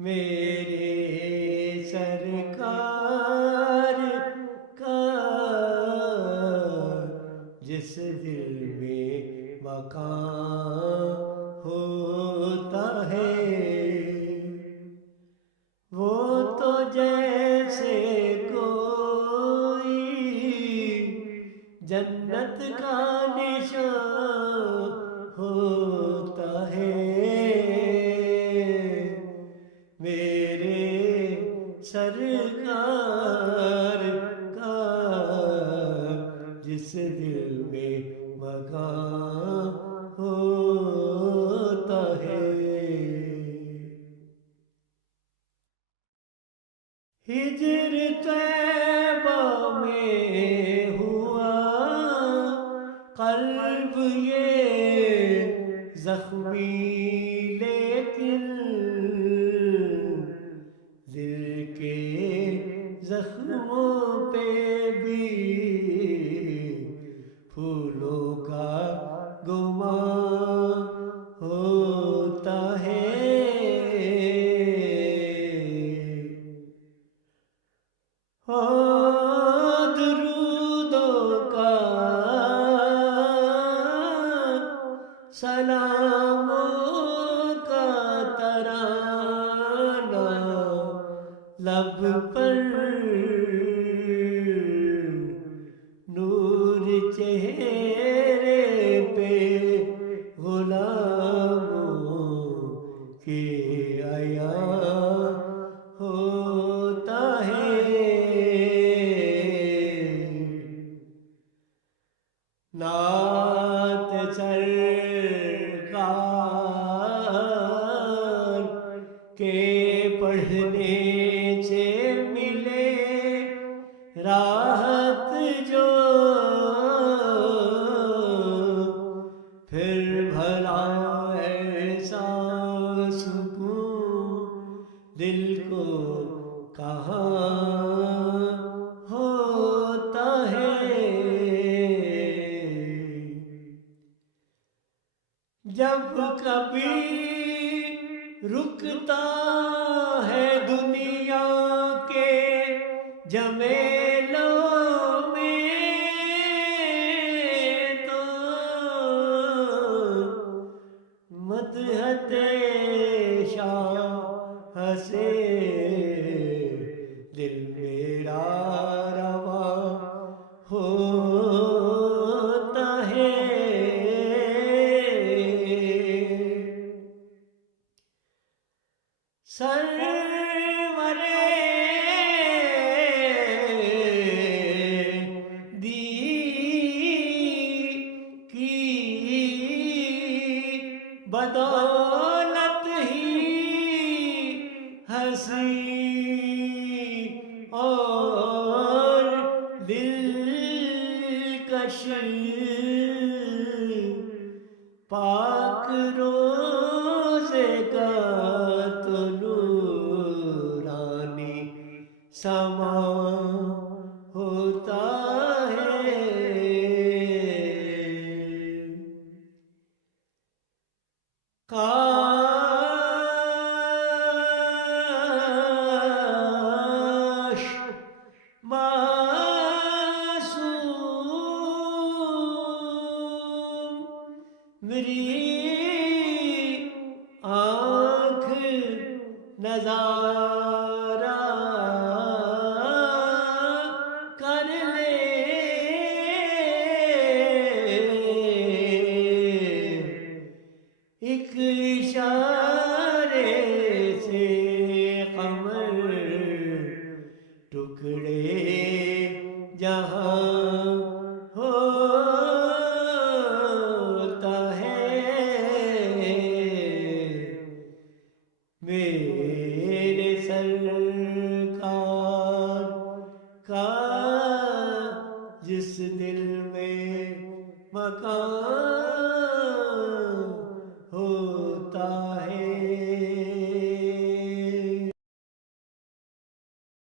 میرے سرکار کا جس دل میں مقام ہوتا ہے وہ تو جیسے کوئی جنت کا نشان ہوتا ہے میرے سرکار کا جس دل میں مقام ہوتا ہے ہجر طیبہ میں ہوا قلب یہ زخمی لیکن دل کے زخموں پہ بھی پھولوں کا گمان ہوتا ہے درودوں کا سلاموں کا ترانہ لب پر نور چہرے پہ غلاموں کے عیاں ہوتا ہے نعت سرکار کے پڑھنے سے ملے راحت جو پھر بھلا ایسا سکون دل کو کہاں ہوتا ہے جب کبھی رکتا ہے دنیا کے جمیلوں میں تو مدحت شاہ سے دل میرا رواں ہوتا ہے سرورے دی کی بدولت ہی ہنسی اور دلکش پاک روزے کا تو نورانی سما ہوتا ہے کاش معصوم میری آنکھ نظارہ کر لے ایک اشارے سے قمر ٹکڑے جہاں ہوتا ہے میرے سرکار کا جس دل میں مقام